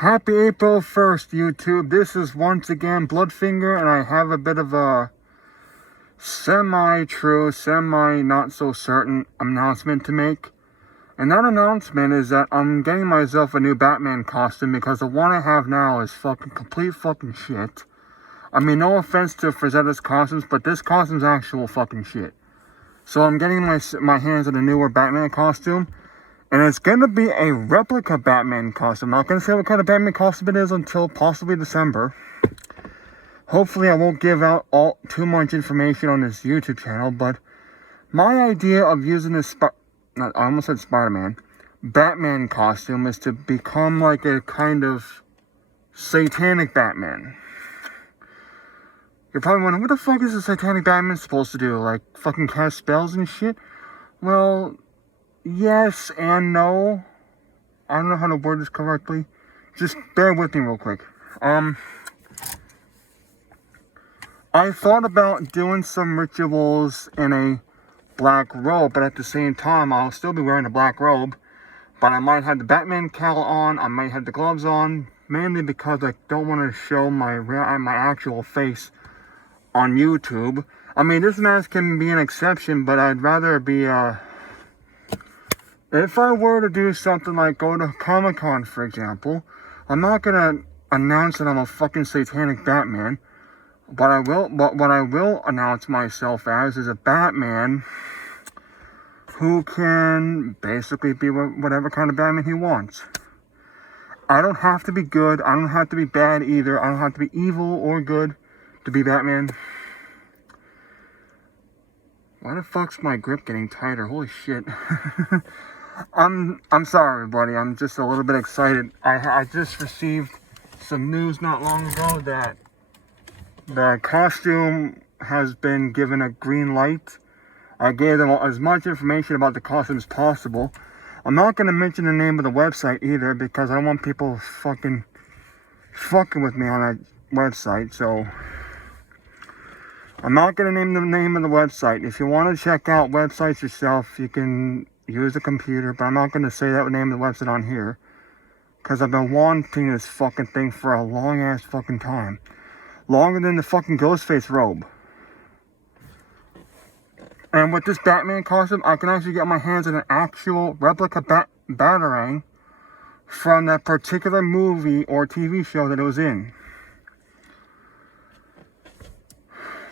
Happy April 1st, YouTube. This is once again Bloodfinger, and I have a bit of a semi-true, semi-not-so-certain announcement to make. And that announcement is that I'm getting myself a new Batman costume because the one I have now is complete fucking shit. I mean, no offense to Frazetta's costumes, but this costume's actual fucking shit. So I'm getting my hands on a newer Batman costume. And it's going to be a replica Batman costume. I'm not going to say what kind of Batman costume it is until possibly December. Hopefully I won't give out too much information on this YouTube channel. But my idea of using this, I almost said Spider-Man, Batman costume is to become like a kind of satanic Batman. You're probably wondering, what the fuck is a satanic Batman supposed to do? Like fucking cast spells and shit? Well, yes and no. I don't know how to word this correctly. Just bear with me real quick. I thought about doing some rituals in a black robe, but at the same time, I'll still be wearing a black robe. But I might have the Batman cowl on, I might have the gloves on, mainly because I don't want to show my actual face on YouTube. I mean, this mask can be an exception, but I'd rather be, if I were to do something like go to Comic-Con, for example, I'm not gonna announce that I'm a fucking satanic Batman. But what I will announce myself as is a Batman who can basically be whatever kind of Batman he wants. I don't have to be good. I don't have to be bad either. I don't have to be evil or good to be Batman. Why the fuck's my grip getting tighter? Holy shit. I'm sorry, everybody. I'm just a little bit excited. I just received some news not long ago that the costume has been given a green light. I gave them as much information about the costume as possible. I'm not going to mention the name of the website either because I don't want people fucking with me on that website. So I'm not going to name the name of the website. If you want to check out websites yourself, you can use a computer, but I'm not going to say that name of the website on here because I've been wanting this fucking thing for a long ass fucking time. Longer than the fucking Ghostface robe. And with this Batman costume, I can actually get my hands on an actual replica Batarang from that particular movie or TV show that it was in.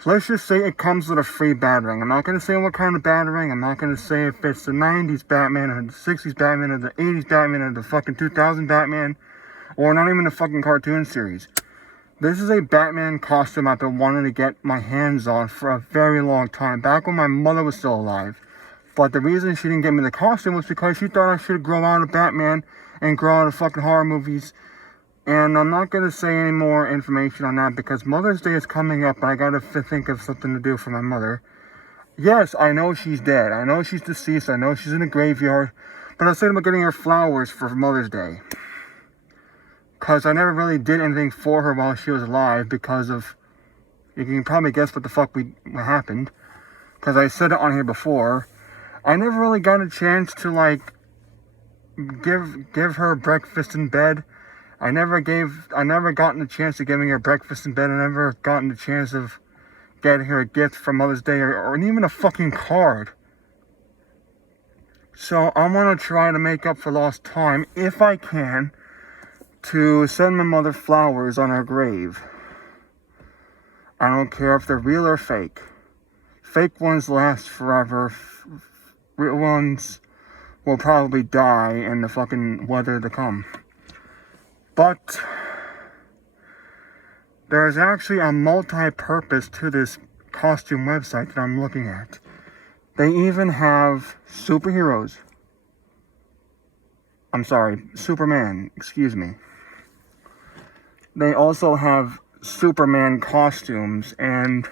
Let's just say it comes with a free Batarang. I'm not going to say what kind of Batarang. I'm not going to say if it's the 90s Batman or the 60s Batman or the 80s Batman or the fucking 2000 Batman. Or not even the fucking cartoon series. This is a Batman costume I've been wanting to get my hands on for a very long time. Back when my mother was still alive. But the reason she didn't get me the costume was because she thought I should grow out of Batman and grow out of fucking horror movies. And I'm not going to say any more information on that because Mother's Day is coming up and I got to think of something to do for my mother. Yes, I know she's dead. I know she's deceased. I know she's in a graveyard. But I was thinking about getting her flowers for Mother's Day. Because I never really did anything for her while she was alive because of... You can probably guess what the fuck what happened. Because I said it on here before. I never really got a chance to, like, give her breakfast in bed. I never gotten the chance of giving her breakfast in bed. I never gotten the chance of getting her a gift for Mother's Day or even a fucking card. So I'm going to try to make up for lost time, if I can, to send my mother flowers on her grave. I don't care if they're real or fake. Fake ones last forever. Real ones will probably die in the fucking weather to come. But there's actually a multi-purpose to this costume website that I'm looking at. They even have superheroes. I'm sorry, Superman, excuse me. They also have Superman costumes, and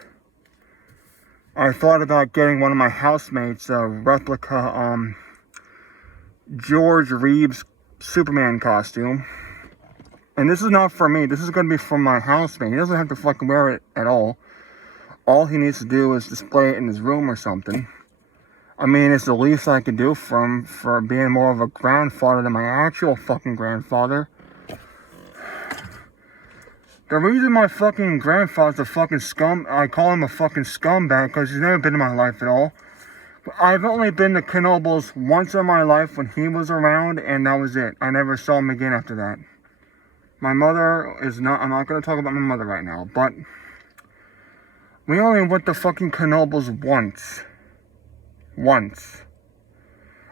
I thought about getting one of my housemates a replica George Reeves Superman costume. And this is not for me. This is going to be for my housemate. He doesn't have to fucking wear it at all. All he needs to do is display it in his room or something. I mean, it's the least I could do for him for being more of a grandfather than my actual fucking grandfather. The reason my fucking grandfather's a fucking scum, I call him a fucking scumbag because he's never been in my life at all. I've only been to Knoebels once in my life when he was around, and that was it. I never saw him again after that. My mother is not, I'm not going to talk about my mother right now, but we only went to fucking Knoebels once. Once.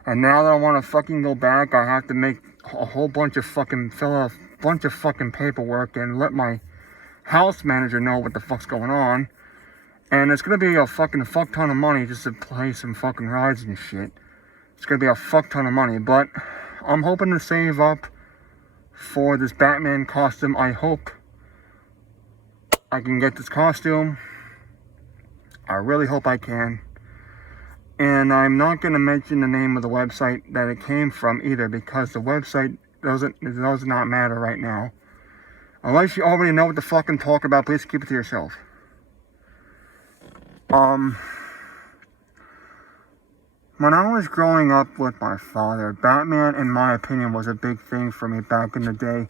And now that I want to fucking go back, I have to make a whole bunch of fucking, fill out a bunch of fucking paperwork and let my house manager know what the fuck's going on. And it's going to be a fucking fuck ton of money just to play some fucking rides and shit. It's going to be a fuck ton of money, but I'm hoping to save up for this Batman costume. I hope I can get this costume. I really hope I can. And I'm not going to mention the name of the website that it came from either, because the website does not matter right now. Unless you already know what the fuck I'm talking about, please keep it to yourself. When I was growing up with my father, Batman, in my opinion, was a big thing for me back in the day.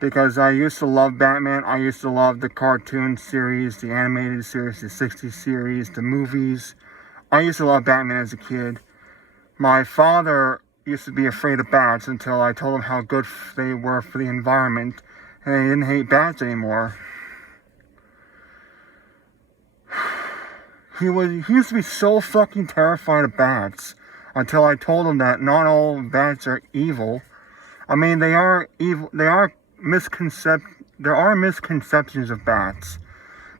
Because I used to love Batman. I used to love the cartoon series, the animated series, the 60s series, the movies. I used to love Batman as a kid. My father used to be afraid of bats until I told him how good they were for the environment. And he didn't hate bats anymore. He used to be so fucking terrified of bats until I told him that not all bats are evil. I mean, they are evil. There are misconceptions of bats.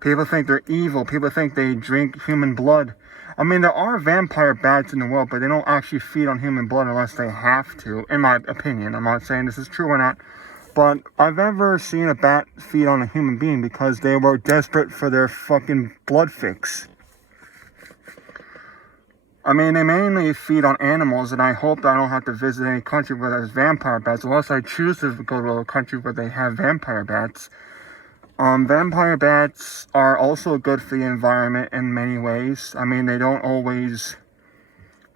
People think they're evil. People think they drink human blood. I mean, there are vampire bats in the world, but they don't actually feed on human blood unless they have to, in my opinion. I'm not saying this is true or not. But I've never seen a bat feed on a human being because they were desperate for their fucking blood fix. I mean, they mainly feed on animals, and I hope that I don't have to visit any country where there's vampire bats, unless I choose to go to a country where they have vampire bats. Vampire bats are also good for the environment in many ways. I mean, they don't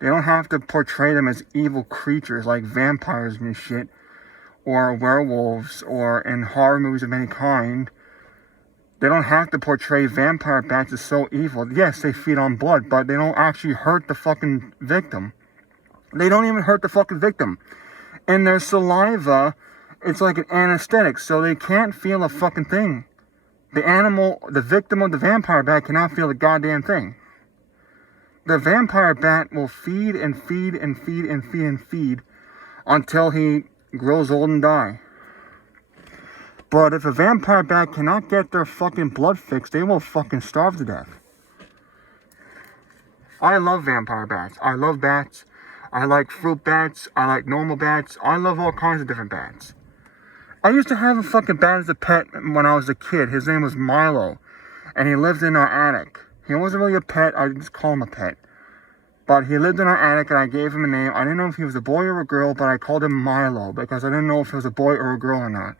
have to portray them as evil creatures like vampires and shit, or werewolves, or in horror movies of any kind. They don't have to portray vampire bats as so evil. Yes, they feed on blood, but they don't actually hurt the fucking victim. They don't even hurt the fucking victim. And their saliva, it's like an anesthetic, so they can't feel a fucking thing. The victim of the vampire bat cannot feel a goddamn thing. The vampire bat will feed and feed and feed and feed and feed until he grows old and die. But if a vampire bat cannot get their fucking blood fixed, they will fucking starve to death. I love vampire bats. I love bats. I like fruit bats. I like normal bats. I love all kinds of different bats. I used to have a fucking bat as a pet when I was a kid. His name was Milo. And he lived in our attic. He wasn't really a pet. I just call him a pet. But he lived in our attic and I gave him a name. I didn't know if he was a boy or a girl, but I called him Milo because I didn't know if he was a boy or a girl or not.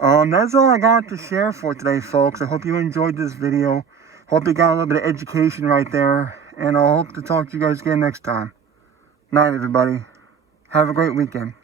That's all I got to share for today, folks. I hope you enjoyed this video. Hope you got a little bit of education right there. And I hope to talk to you guys again next time. Night, everybody. Have a great weekend.